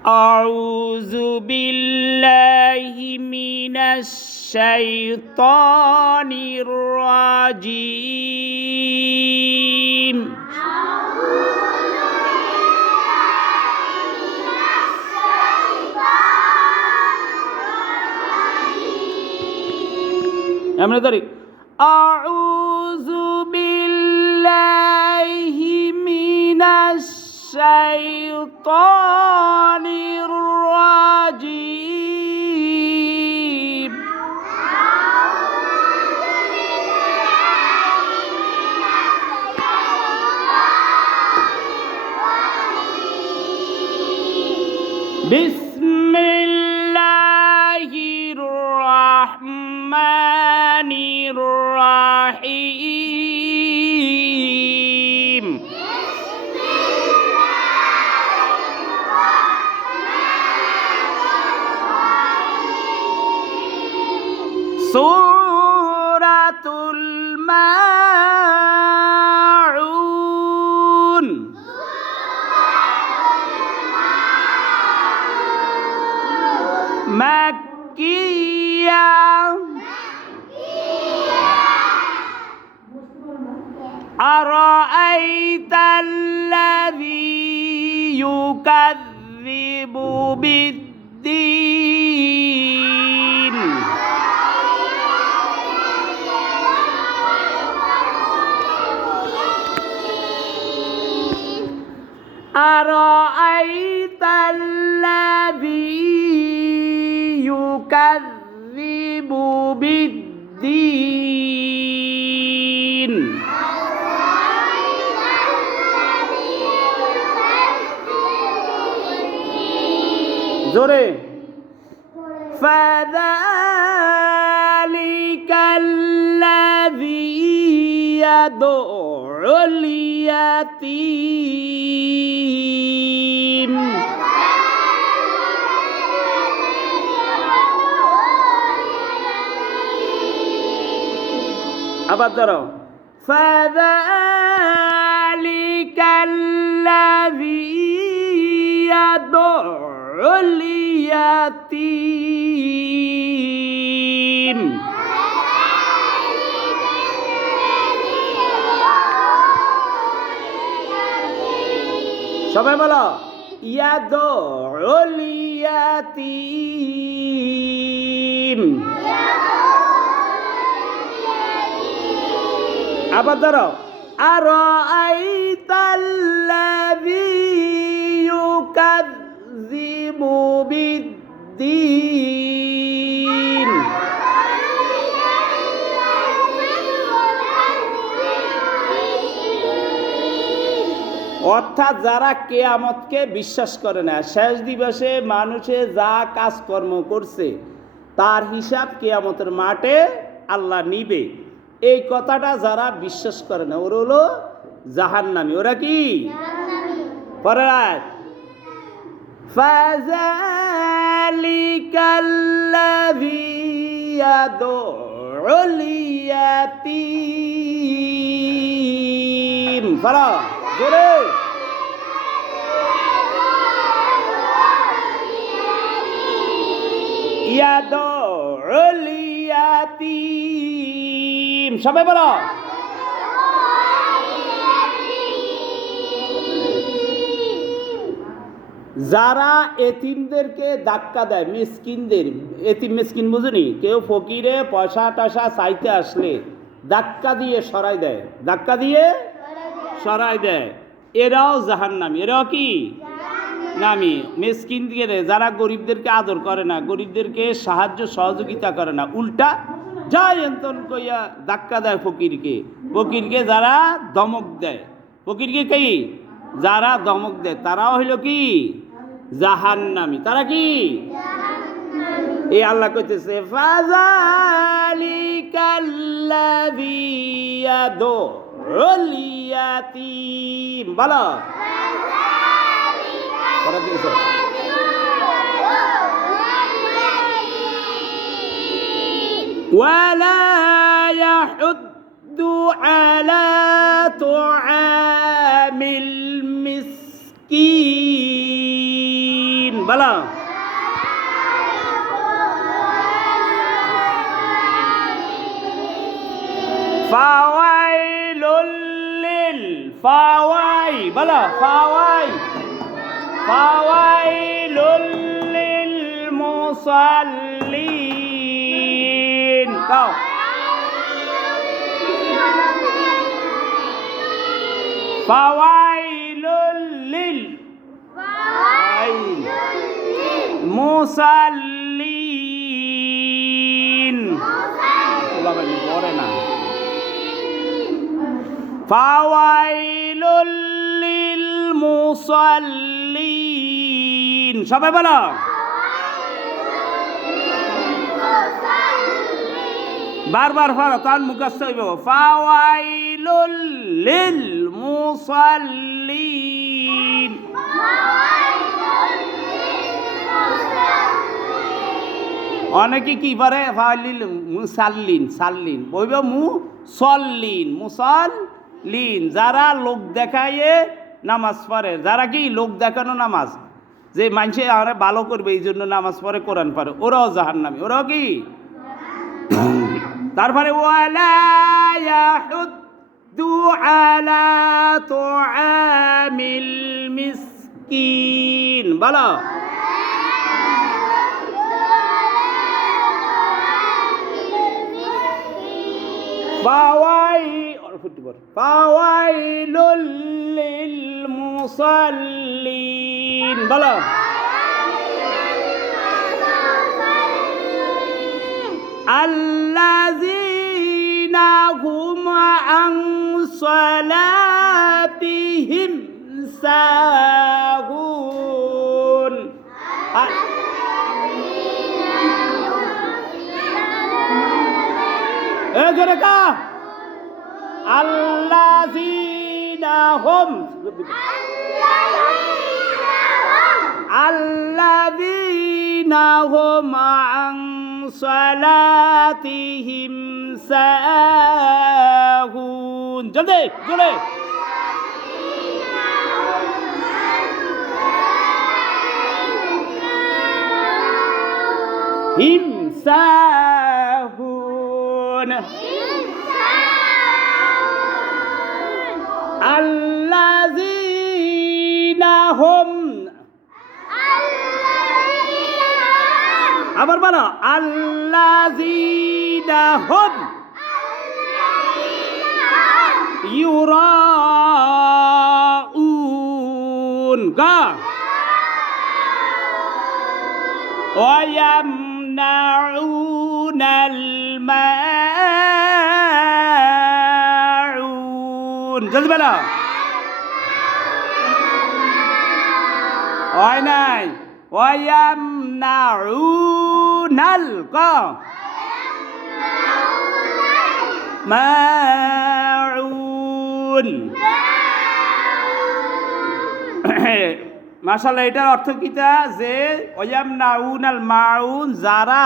أعوذ بالله من الشيطان الرجيم أعوذ بالله من الشيطان الرجيم بسم الله الرحمن الرحيم سورة الماعون مكية أرأيت الذي يكذب بالدين أرأيت الذي يكذب بالدين زوري فذلك الذي يدعو اليتيم أبدروا فذلك الذي يدعو اليتيم সবাই বলো ইয়াদুল ইয়াতীম আবার ধরো আরাআইতাল্লাযী ইউকাযযিবু বিদ্দীন অর্থাৎ যারা কিয়ামতকে বিশ্বাস করে না, শেষ দিবসে মানুষে যা কাজকর্ম করছে তার হিসাব কিয়ামতের মাঠে আল্লাহ নিবে, এই কথাটা যারা বিশ্বাস করে না ওরা হলো জাহান্নামী। ওরা কি পরের আয়াত ফাযালিকাল্লাযী ইয়াদউল ইয়াতীম ফারা জোরে ইয়াদউল ইয়াতীম সবাই বলো যারা এতিমদেরকে ধাক্কা দেয়, মিসকিনদের, এতিম মিসকিন বুঝুনি, কেউ ফকিরে পয়সা টয়সা চাইতে আসলে ধাক্কা দিয়ে সরাই দেয়, ধাক্কা দিয়ে সরাই দেয়, এরাও জাহান্নামী। এরাও কি নামি? মিসকিনকে, যারা গরিবদেরকে আদর করে না, গরিবদেরকে সাহায্য সহযোগিতা করে না, উল্টা যায় এন্তন কইয়া ধাক্কা দেয় ফকিরকে, ফকিরকে যারা ধমক দেয়, ফকিরকে কি যারা ধমক দেয় তারাও হইল কি জাহান্নামী। তারা কি? এই আল্লাহ কইতেছে ফাযালিকাল্লাযী ইয়াদউল ইয়াতীম বলো পড়া দিয়েছে ওয়ালা ইয়াহুদ্দু আলা তুআমিল মিসকিন বলো ফাওয়াইলুল লিল ফাওয়াই বলো ফাওয়াইলুল লিল মুসাল্লিন কাও ফাওয়াইলুল লিল মুসাল্লিন পড়ে না ফাওয়াইলুল লিল মুসাল্লিন সবাই বলো বারবার পড়ো তার মুখস্থ হইব ফাওয়াইলুল লিল মুসাল্লিন অনেকে কি পারে ফাওয়াইলুল মুসাল্লিন সাল্লিন বইব মুসাল্লিন যারা লোক দেখায়ে নামাজ পড়ে যারা কি লোক দেখানো নামাজ যে মানুষে আরে ভালো করবে এই জন্য নামাজ পড়ে কোরআন পড়ে ওরাও জাহান্নামী ওরাও কি তারপরে ওয়ালা ইয়াহুদ্দু আলা তুআমিল মিসকিন বলো ফাওয়াইলুল লিল মুসাল্লিন বলো আল্লাযীনা হুম আন সালাতিহিম সাহুন এজরেকা আল্লাযীনা হুম আন সালাতিহিম সাহুন জলদি জোরে হিম সাহুন আল্লাযীনা হুম আবার বলো আল্লাযীনা হুম ইউরাউন গা ওয়ায়ামনাউনাল মাউন জলদি বলো হয় নাই ওয়ায়ামনাউনাল কা মাউন মাশাআল্লাহ এটার অর্থ কিটা যে ওয়ায়ামনাউনাল মাউন যারা